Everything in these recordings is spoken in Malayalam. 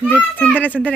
സുന്ദര സുന്ദര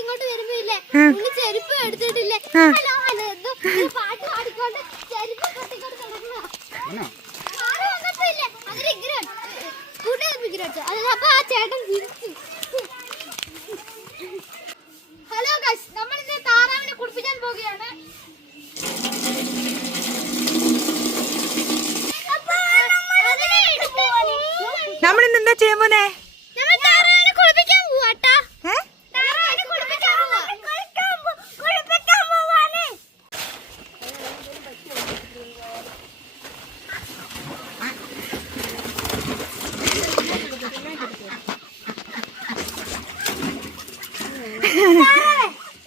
ഇങ്ങോട്ട് വരുമ്പോയില്ലേ ചെരുപ്പ് എടുത്തിട്ടില്ലേ പാട്ട് പാടിക്കൊണ്ട് ചെരുപ്പ് കെട്ടിക്കൊണ്ട് കിടക്കുക. അപ്പൊ ആ ചേട്ടൻ തിരിച്ചു. ഹലോ ഗൈസ്, നമ്മളിന്ന് താറാവിനെ കുളിപ്പിക്കാൻ പോവുകയാണ്. നമ്മളിന്ന് എന്താ ചെയ്യാൻ പോന്നെ? താറാവിനെ കുളിപ്പിക്കാൻ പോവാട്ടാ.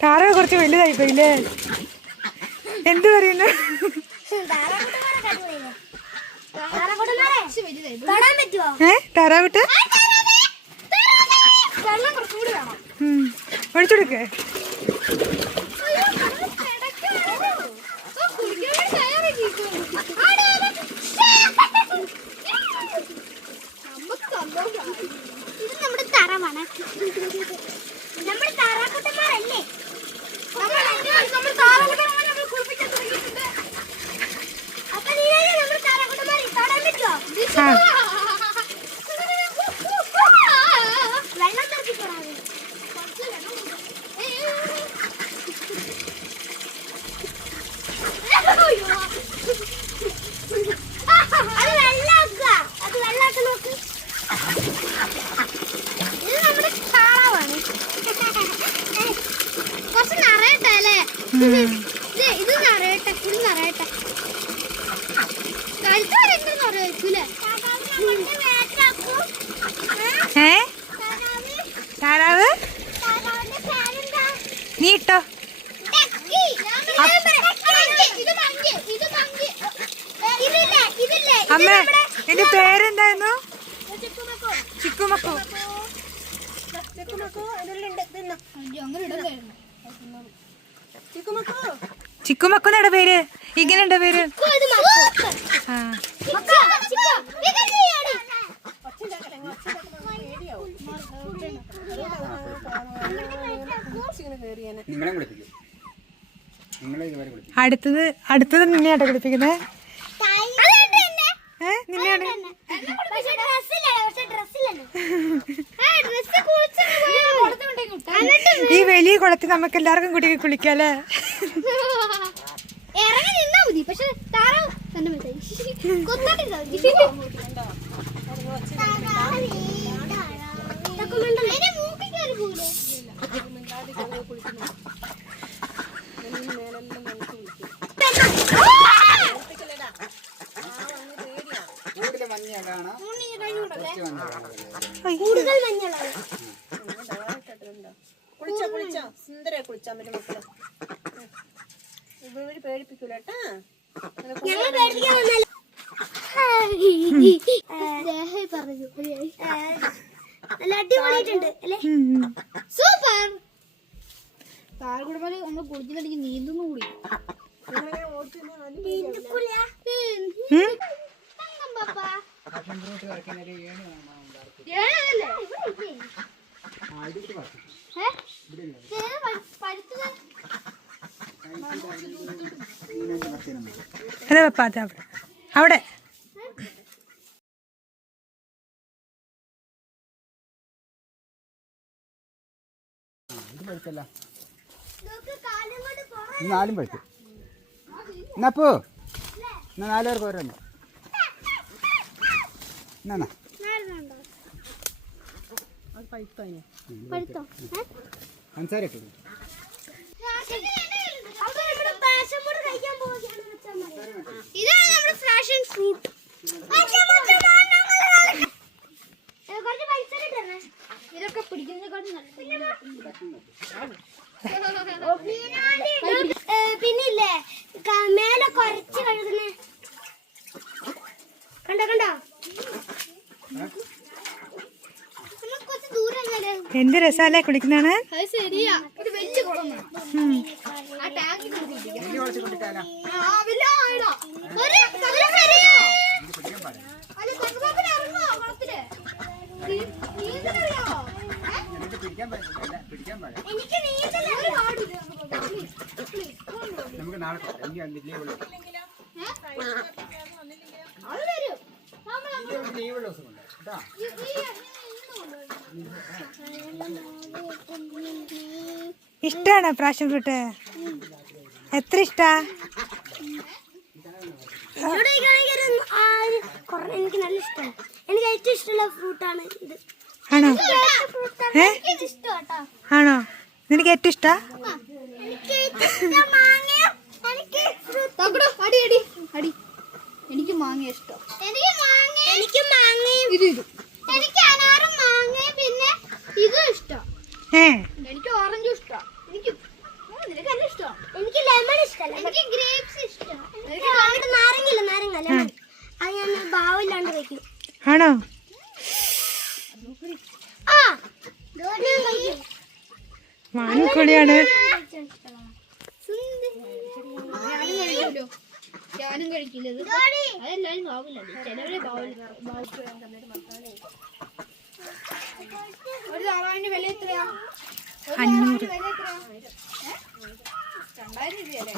താറാവ് കുറച്ച് വലുതായിപ്പോയില്ലേ? എന്ത് പറയുന്നു? താറാവിട്ട് ഒഴിച്ചെടുക്കേ. ഇത് നമ്മുടെ തറവാണ്. നമ്മുടെ താറാക്കുട്ടന്മാരല്ലേ? നമ്മൾ താറാക്കുട്ടന്മാരെ നമ്മൾ കുളിപ്പിക്കാൻ തുടങ്ങിയിട്ടുണ്ട്. അപ്പൊ നീരല്ലേ നമ്മുടെ താറാക്കുട്ടന്മാരെ തൊടാൻ പറ്റുമോ? വെള്ളം തെറിപ്പിക്കണോ? അത് വെള്ളാക്കുക. അത് വെള്ളാക്ക നോക്ക്. ഇത് നമ്മുടെ താറാവാണ്. കുറച്ച് നിറയട്ടെ അല്ലേ? ഇത് നിറയട്ടെ, ഫുൾ നിറയട്ടെ. കഴുത്ത് വരെ എന്തെന്ന് അറിയായിരിക്കൂല്ലേ? താറാവ് നീ ഇട്ടോ. അമ്മ എന്റെ പേരെന്തായിരുന്നു? ചിക്കുമക്കു. ചിക്കുമക്കുന്നാണ് പേര്. ഇങ്ങനെയുണ്ടോ പേര്? അടുത്തത് നിന്നെയാട്ടോ കുളിപ്പിക്കുന്നത്? നിന്നെയാണ്. ഈ വലിയ കുളത്തിൽ നമുക്ക് എല്ലാവർക്കും കൂടി കുളിക്കാല്ലേ? ഇറങ്ങി നിന്നാ മതി. പക്ഷെ താറാവ് തന്നെ കൂടുതൽ മഞ്ഞളാണ്. കുളിച്ചോ സുന്ദര കുളിച്ചാ മറ്റേ മക്കള് ഇവര് പേടിപ്പിക്കൂലട്ടാ. നല്ല അടിപൊളിയായിട്ടുണ്ട് അല്ലേ? സൂപ്പർ. താഴെക്കൂടെ നമ്മൾ കുളിച്ചിട്ടുണ്ടെങ്കിൽ നീന്തുന്നു കൂടി. അതെ പപ്പാ അതെ അവിടെ നാലും പഴുത്തു എന്നപ്പോ എന്നാ 4 പേർക്ക് ഓരോന്ന് എന്നാ അൻസാര ഇട്ടു ഇതാണ് നമ്മുടെ ഫാഷൻ ഫ്രൂട്ട്. ഇതൊക്കെ പിന്നില്ലേ മേലെ കുറച്ച് കഴുകുന്നേ കണ്ടോ കണ്ടോ കുറച്ച് ദൂരം എന്ത് രസാലേ കുളിക്കുന്നതാണ്. അത് ശരിയാ. ഇത് വലിയ കുളം ആ ടാങ്കിൽ നമുക്ക് നാളെ ലീവുള്ള ദിവസം കൊണ്ട് കേട്ടോ. ഇഷ്ടാണോ പ്രാഷൻ ഫ്രൂട്ട്? എത്ര ഇഷ്ടാ? എനിക്ക് നല്ല ഇഷ്ടമാണ്. എനിക്ക് ഏറ്റവും ഇഷ്ടമുള്ള ഫ്രൂട്ടാണ് ഇത്. ആണോ? ആണോ? നിനക്ക് ഏറ്റവും ഇഷ്ടാ? എനിക്ക് മാങ്ങ ഇഷ്ടം. എനിക്ക് മാങ്ങയും എനിക്ക് അനാറും മാങ്ങയും പിന്നെ ഇതും ഇഷ്ടം. എനിക്ക് ഓറഞ്ചും ഇഷ്ടം. എനിക്ക് നിനക്ക് ഇഷ്ടം. എനിക്ക് ലെമൺ ഇഷ്ടമല്ല. എനിക്ക് ഗ്രേപ്സ് ഇഷ്ടം. എനിക്ക് നാരങ്ങയില്ല, നാരങ്ങ ലെമൺ. അത് ഞാൻ ബാവില്ലാണ്ട് വെക്കും. ആണോ? ആ വാങ്ങിക്കൊളിയാണ്. ഞാനും കഴിക്കില്ല. അതെല്ലാരും ബാവില്ലല്ലോ. ചിലവരെ ഒരു താറാവിന്റെ വില എത്രയാ? 500. 2000 രൂപയല്ലേ?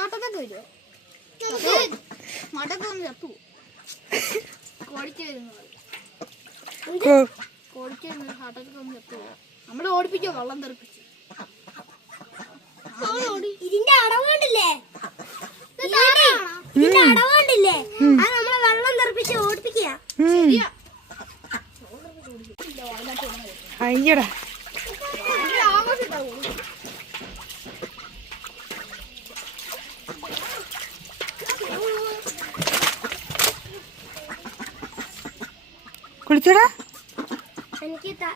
ആട്ടത്തൊക്കെ വരുമോ? മടക്കം ഒന്ന് ചത്തു കോടിക്ക് കോടിക്ക് ആട്ടത്തൊക്കെ ഒന്ന് ചത്തു നമ്മള് ഓടിപ്പിക്കോ വെള്ളം തെറിപ്പിച്ച്. ഇതിന്റെ അടവുണ്ടില്ലേ? ഇതിന്റെ അടവുണ്ടില്ലേ? അത് നമ്മളെ വെള്ളം തെറിപ്പിച്ച് ഓടിപ്പിക്കുക. അയ്യടാ കുളിച്ചടാ.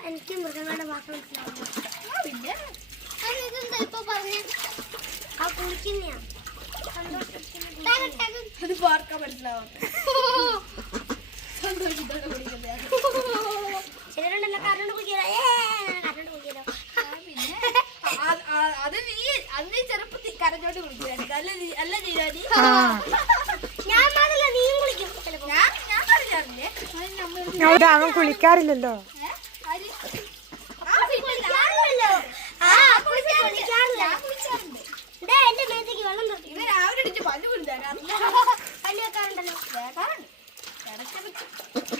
എനിക്ക് മൃഗങ്ങളുടെ ഭാഷ മനസ്സിലാവുന്നു. പിന്നെ ഇപ്പൊ പറഞ്ഞു ആ കുളിക്കുന്ന അത് പാർക്കാൻ മനസ്സിലാവും. ചിലരുണ്ടല്ലോ കറണ്ട് കുടിക്കാ കറണ്ട് കുടിക്കാലോ. പിന്നെ അത് നീ അന്ന് ചെറുപ്പത്തിൽ കരഞ്ഞോട്ട് കുളിക്കുവായിരുന്നു അല്ല നീരാടി. ഞാൻ മാത്രല്ല നീയും കുളിക്കും. ഞാൻ പറഞ്ഞാറില്ലേ അവൻ കുളിക്കാറില്ലല്ലോ. എന്റെ മേത്തേക്ക് വെള്ളം നിർത്തി ഇവ രാവിലെ അടിച്ച് പല്ല് പല്ല് വെക്കാറുണ്ടല്ലോ.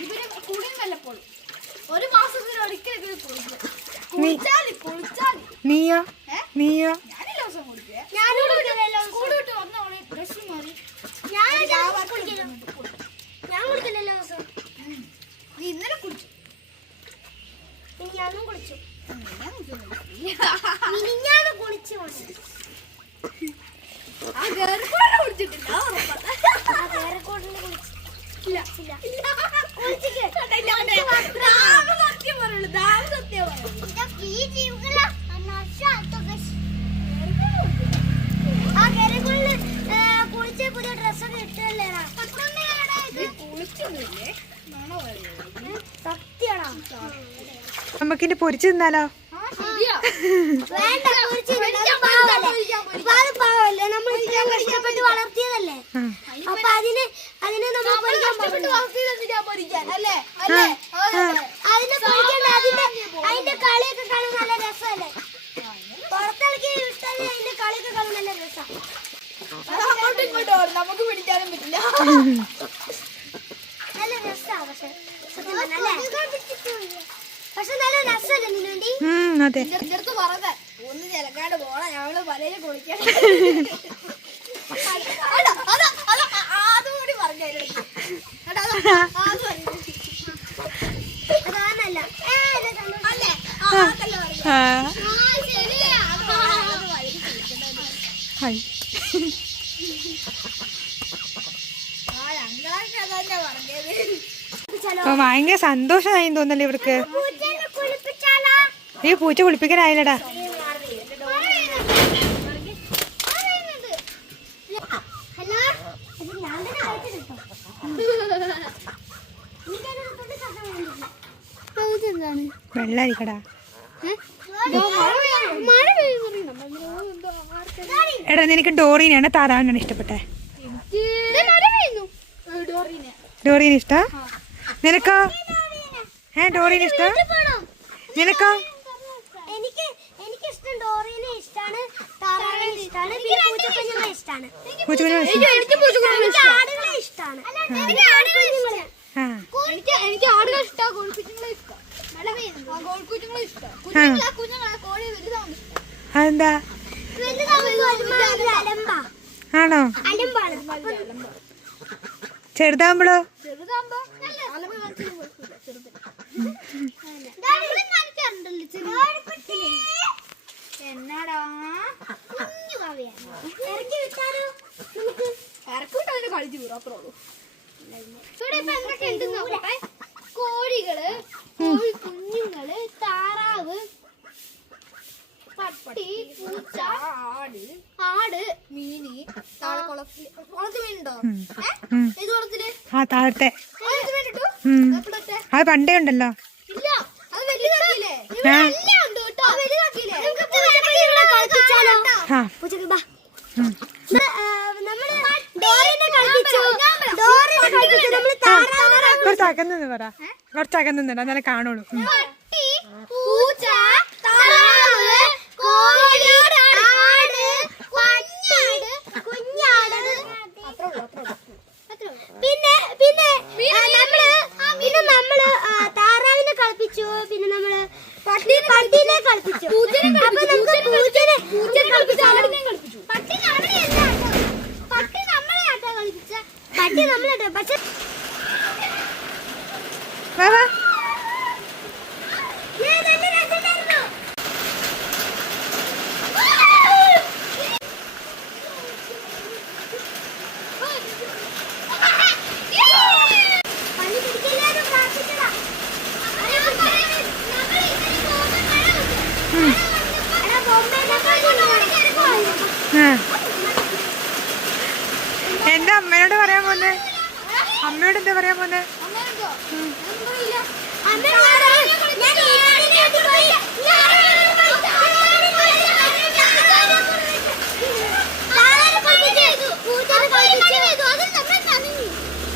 ഇവര് കുളിയും വല്ലപ്പോഴും ഒരു മാസത്തിൽ ഒരിക്കലും കുളിച്ചാല് നീയോ? നീയോ? ഞാനെല്ലാ ദിവസം കുളിക്കേ. സ്കൂൾ വിട്ട് വന്നോളെ ഡ്രസ് മാറി ഞാൻ കുളിക്കില്ല എല്ലാ ദിവസം. നീ ഇന്നലെ കുളിച്ചു. ഞാനും കുളിച്ചു. മിനിഞ്ഞാന്ന് കുളിച്ചു. ആ ഗേർക്കോടിനെ കുളിച്ചിട്ടില്ല. ആ ഗേർക്കോടിനെ കുളിച്ചില്ല. സത്യം പറയുള്ളൂ. സത്യം പറയുള്ളൂ. ആ ഗേർക്കോടിന് കുളിച്ച് പുതിയ ഡ്രസ്സൊക്കെ ഇട്ടല്ലേടാ. കുളിച്ചൊന്നുമില്ലേ? സത്യമാണോ? നമുക്കിനി പൊരിച്ചു തിന്നാലോ? പാവല്ലേ നമ്മൾ ഇഷ്ടപ്പെട്ട് വളർത്തിയതല്ലേ. അപ്പൊ അതിന് നമ്മൾ നമുക്ക് പിടിക്കാനും പറ്റില്ല. നല്ല രസമാണ് പക്ഷെ നല്ല രസമല്ലേ നിന്നുണ്ടി? അതെ. എന്റെ അടുത്ത് പറഞ്ഞ ഒന്ന് ചിലക്കാണ്ട് പോണ ഞങ്ങള് പലരും കുളിക്കാൻ അതുകൂടി പറഞ്ഞു. അതാണല്ല അല്ലേ? ഭയങ്കര സന്തോഷമായി തോന്നല്ലേ ഇവർക്ക്. ഈ പൂച്ച കുളിപ്പിക്കാനായില്ലടാ. വെള്ളായിരിക്കടാ. എടാ നിനക്ക് ഡോറീനാണ് താറാവിനാണ് ഇഷ്ടപ്പെട്ടെ? ഡോറീന് ഇഷ്ടാ? നിനക്കോ? ഡോറീന് ഇഷ്ടാ? നിനക്കോ? എനിക്കിഷ്ടം ഡോറീനെ ഇഷ്ടാണ്, താറാവിനെ ഇഷ്ടാണ്, പിന്നെ പൂച്ചക്കുഞ്ഞുങ്ങളെ ഇഷ്ടാണ്. പൂച്ചക്കുഞ്ഞുങ്ങളെ ഇഷ്ടാണ്. എനിക്ക് ആടുകളെ ഇഷ്ടമാണ്, കോഴിക്കുഞ്ഞുങ്ങളെ ഇഷ്ടം. കോഴിക്കുഞ്ഞുങ്ങളെ ഇഷ്ടം. കോഴി വലുതാണ്. അതെന്താ? ആണോ? ചെറുതാകുമ്പോഴോ? എന്നാടാ കളിച്ചു അത്രേ ഉള്ളൂ. ഇവിടെ ഇപ്പൊ എന്തൊക്കെ ഉണ്ടെന്ന് നോക്കട്ടെ. കോഴികള്, കോഴി കുഞ്ഞുങ്ങള്, താറാവ്, പട്ടി, പൂച്ച, ആട്, മീന്. താഴെ കുളത്തിൽ മീനുണ്ടോ? ഏത് കുളത്തില്? താഴത്തെ. മീനിട്ടു? അത് പണ്ടേ ഉണ്ടല്ലോ. ഇല്ല, അത് വലുതാക്കിയില്ലേ? എല്ലാം ഉണ്ട് കേട്ടോ. വലുതാക്കിയില്ലേ? കുറച്ചകന്നു പറ, കുറച്ചകന്നു എന്നാലേ കാണുള്ളൂ. പട്ടി, പൂച്ച, താറാവ്, കോഴി, ആട്, കുഞ്ഞാട്. പിന്നെ നമ്മള് താറാവിനെ കളിപ്പിച്ചു, പിന്നെ നമ്മള് പട്ടീനെ കളിപ്പിച്ചു. അപ്പൊ നമുക്ക് പൂച്ചനെ കളിപ്പിച്ചു, ആടിനെ കളിപ്പിച്ചു. പട്ടി നമ്മളെയല്ല, പട്ടി നമ്മളെയാട്ടോ കളിപ്പിച്ച. പട്ടി നമ്മളെട്ടോ. പക്ഷെ എന്റെ അമ്മയോട് പറയാൻ പോന്നെ. അമ്മയോട് എന്താ പറയാൻ പോന്നെ?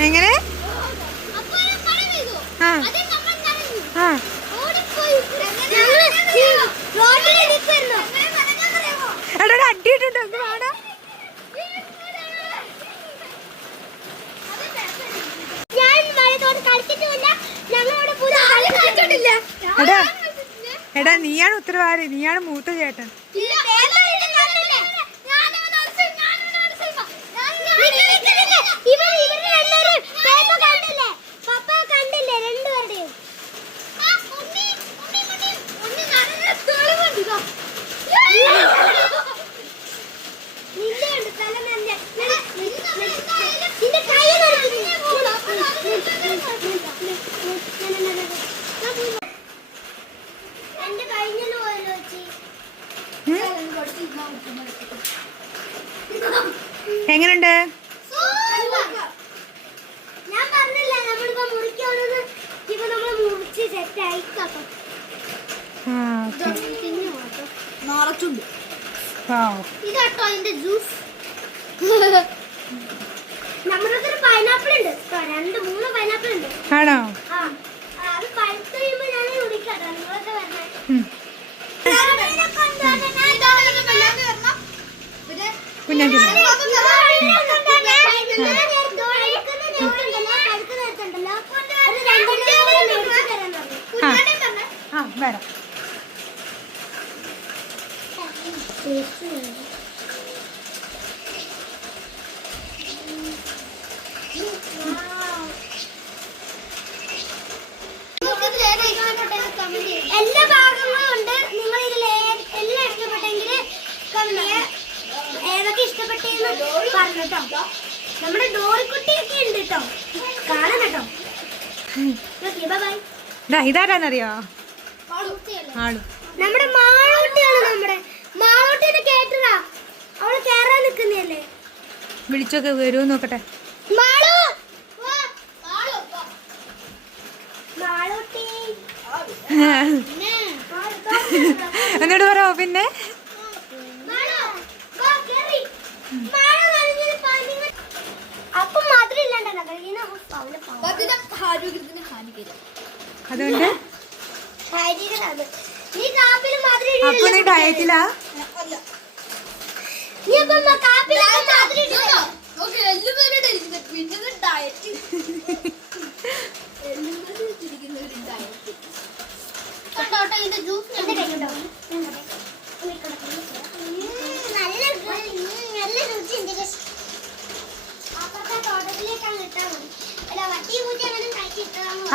എങ്ങനെ? എടാ അടിയിട്ടുണ്ട്. എടാ നീയാണ് ഉത്തരവാദി, നീയാണ് മൂത്ത ചേട്ടൻ. എങ്ങനുണ്ട്? ഞാൻ പറഞ്ഞില്ല നമ്മളിപ്പോ മുറിക്കാണെന്ന്. ഇപ്പൊ നമ്മള് മുറിച്ച് സെറ്റ് ആയിക്കാട്ടോ. നിറച്ചുണ്ട് ഇതാട്ടോ അതിന്റെ ജ്യൂസ്. നമ്മുടെ പൈനാപ്പിൾ ഉണ്ട്, 2-3 പൈനാപ്പിൾ ഉണ്ട്. ആണോ? അത് പഴുത്ത് കഴിയുമ്പോ ഞാൻ കുടിക്കാട്ടോ. നിങ്ങളൊക്കെ വരണേ. കുഞ്ഞാണ്ടി പറഞ്ഞോ. നമ്മുടെ ഡോറിക്കുട്ടിയൊക്കെ ഉണ്ട് കേട്ടോ, കാണാൻ കേട്ടോ. ഇതാരാന്നറിയോ? ആളു നമ്മുടെ മാളൂട്ടിയാണ്. നമ്മുടെ മാളൂട്ടിനെ കേട്ടതാ, അവള് കേറാൻ നിക്കുന്നല്ലേ. വിളിച്ചൊക്കെ വരുമോ നോക്കട്ടെ. മാളു മാളൂട്ടി എന്നോട് പറയോ പിന്നെ. അപ്പൊ മാത്രം ഇല്ലാണ്ടാ അതുകൊണ്ട് നീ കാപ്പില് മാത്രം അപ്പൊ നീ ഡയറ്റിലാ? നീ അപ്പം കാപ്പില് മാത്രം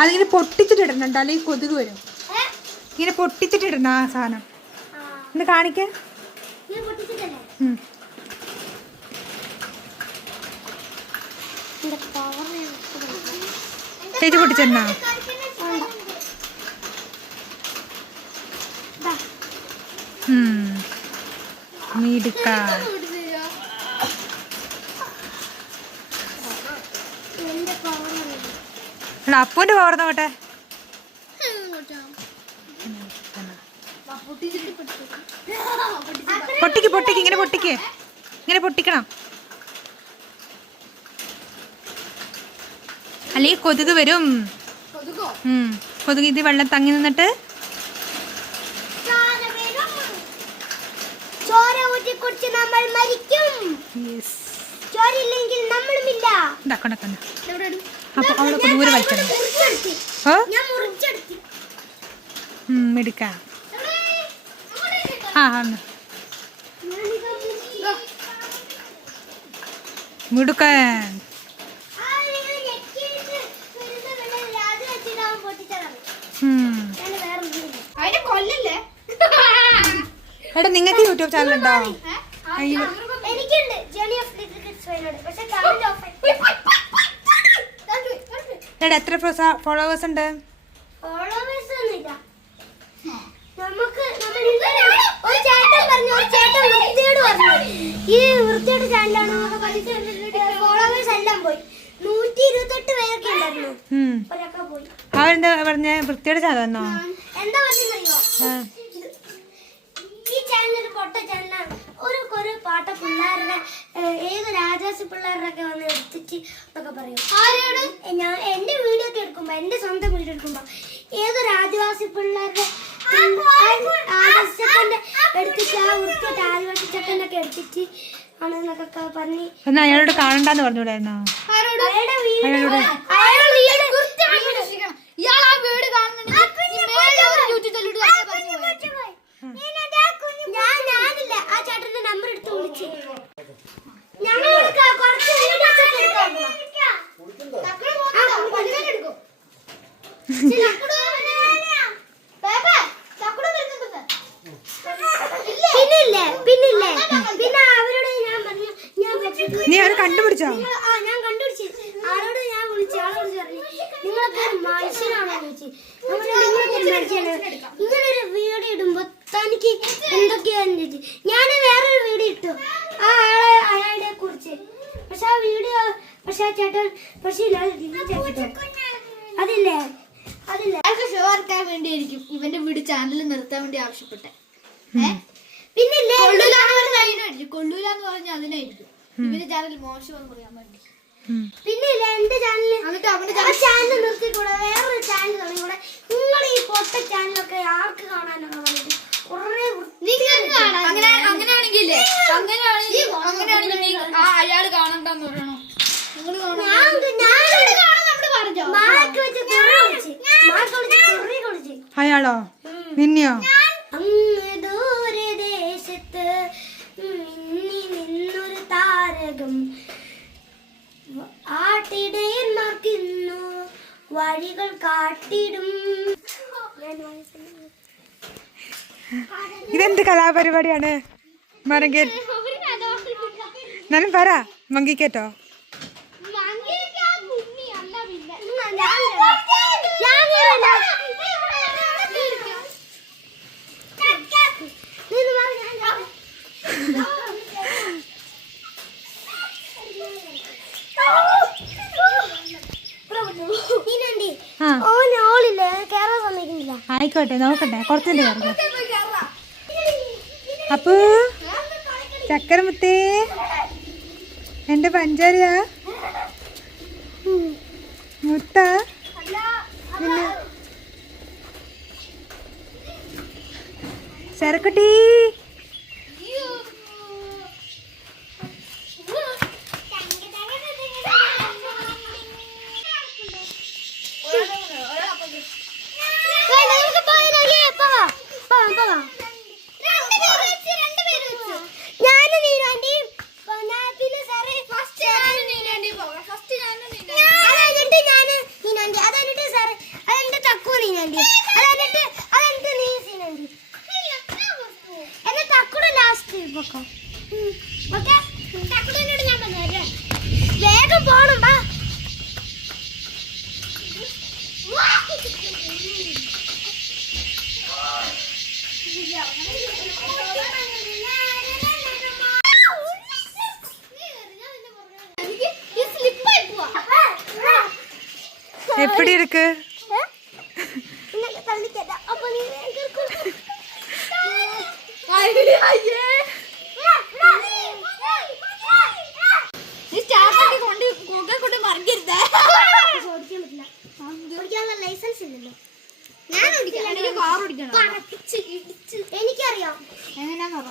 അതിങ്ങനെ പൊട്ടിച്ചിട്ടിടണ്ട, അല്ലെങ്കിൽ കൊതുക് വരും. ഇങ്ങനെ പൊട്ടിച്ചിട്ടിടണ ആ സാധനം ഒന്ന് കാണിക്ക. ചേച്ചി പൊട്ടിച്ചിടണ. മീഡിക്ക അപ്പൂന്റെ പവർ നോട്ടെ. പൊട്ടിക്ക് പൊട്ടിക്ക്, ഇങ്ങനെ പൊട്ടിക്ക്, ഇങ്ങനെ പൊട്ടിക്കണം, അല്ലെങ്കിൽ കൊതുക് വരും. കൊതുക് ഇത് വെള്ളം തങ്ങി നിന്നിട്ട് നമ്മൾ മരിക്കും. ചോരയില്ലെങ്കിൽ നമ്മളുമില്ല. അപ്പൊ അവിടെ ദൂരെ വലിക്കണം. എടുക്കാം. മിടുക്കൻ. എടാ നിങ്ങൾക്ക് യൂട്യൂബ് ചാനൽ ഉണ്ടോ? എനിക്കുണ്ട്, journey of little kids Wayanad. പക്ഷേ ചാനൽ ഓഫ് ആയി. എടാ എത്ര ഫോളോവേഴ്സ് ഉണ്ട്? ഫോളോവേഴ്സ് ഒന്നുമില്ല നമുക്ക്. ഒരു ചേട്ടൻ പറഞ്ഞു, ഒരു ചേട്ടൻ വൃത്തിയോട് പറഞ്ഞു ഈ വൃത്തിയുടെ ചാനലാണ് ഫോളോവേഴ്സ് എല്ലാം പോയി. 128 പേരൊക്കെ ഉണ്ടായിരുന്നു, ഒരൊക്കെ പോയി. അവരെന്താ പറഞ്ഞ? വൃത്തിയുടെ ചാനലെന്നോ? എന്താ പറഞ്ഞറിയോ, ഈ ചാനൽ പൊട്ട ചാനലാണ്. ഒരു പാട്ട പിള്ളേരുടെ ഏത് രാജാസി പിള്ളേരുടെ ഒക്കെ വന്ന് എടുത്തിട്ട് എന്നൊക്കെ പറയും. ഞാൻ എന്റെ വീഡിയോ ഒക്കെ എടുക്കുമ്പോ, എന്റെ സ്വന്തം വീഡിയോ എടുക്കുമ്പോ ഏതൊരു ആദിവാസി പിള്ളേരുടെ എടുത്തിട്ട് ആ വൃത്തിയായിട്ട് ആദിവാസി ചക്കനൊക്കെ എടുത്തിട്ട് ആണെന്നൊക്കെ പറഞ്ഞ് അയാളോട് കാണണ്ടെന്ന് പറഞ്ഞൂടായിരുന്നോ? ഞാനില്ല, ആ ചേട്ടന്റെ നമ്പർ എടുത്ത് വിളിച്ച് പിന്നില്ലേ പിന്നെ അവരോട് ഞാൻ പറഞ്ഞു, നീ അവരെ കണ്ടുപിടിച്ചോ? ഞാൻ കണ്ടുപിടിച്ചു. ആളോട് ഞാൻ വിളിച്ചു, ആളോട് പറഞ്ഞു നിങ്ങളൊക്കെ മനുഷ്യനാണോ ചോദിച്ചു. ഇങ്ങനൊരു വീഡിയോ ഇടുമ്പോ തനിക്ക് എന്തൊക്കെയാന്ന് ചോദിച്ചു. ഞാൻ വേറൊരു വീഡിയോ ഇട്ടു അയാളെ കുറിച്ച്. പക്ഷെ ആ വീഡിയോ ആ ചേട്ടൻ അതില്ലേ ഷോ ആക്കാൻ വേണ്ടിയായിരിക്കും ഇവന്റെ വീട് ചാനൽ നിർത്താൻ വേണ്ടി ആവശ്യപ്പെട്ടെ. പിന്നില്ലേ കൊള്ളൂലെന്ന് പറഞ്ഞ അതിനായിരിക്കും ഇവന്റെ ചാനൽ മോശമെന്ന് പറയാൻ വേണ്ടി. പിന്നില്ല എന്റെ ചാനൽ ചാനൽ നിർത്തിക്കൂടെ, വേറൊരു ചാനൽ തുടങ്ങിക്കൂടെ. നിങ്ങൾ ഈ പൊട്ട ചാനലൊക്കെ ആർക്ക് കാണാനൊക്കെ പറഞ്ഞിട്ട് അങ്ങനെയാണെങ്കിൽ അയാള് കാണണ്ടെന്ന് പറയണോ? അയാളോ നിന്നെയോ? ദൂരദേശത്ത് നിന്നൊരു താരകം ആട്ടിടയന്മാർക്കിന്നു വഴികൾ കാട്ടിടും. ഇതെന്ത് കലാപരിപാടിയാണ്? മരങ്കേൽ എന്നാലും പറ മങ്കിക്കേറ്റോ? ആ ആയിക്കോട്ടെ, നോക്കട്ടെ, കുറച്ചുണ്ട് കയറുക. അപ്പു ചക്കരമുത്തേ, എന്റെ പഞ്ചാരിയാ മുത്ത. പിന്നെ ശരക്കുട്ടി, വേഗം പോണം. எப்படி இருக்கு? ലൈസൻസ് ഇല്ലല്ലോ. എനിക്കറിയാം എങ്ങനെയാന്ന് പറ.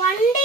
വണ്ടി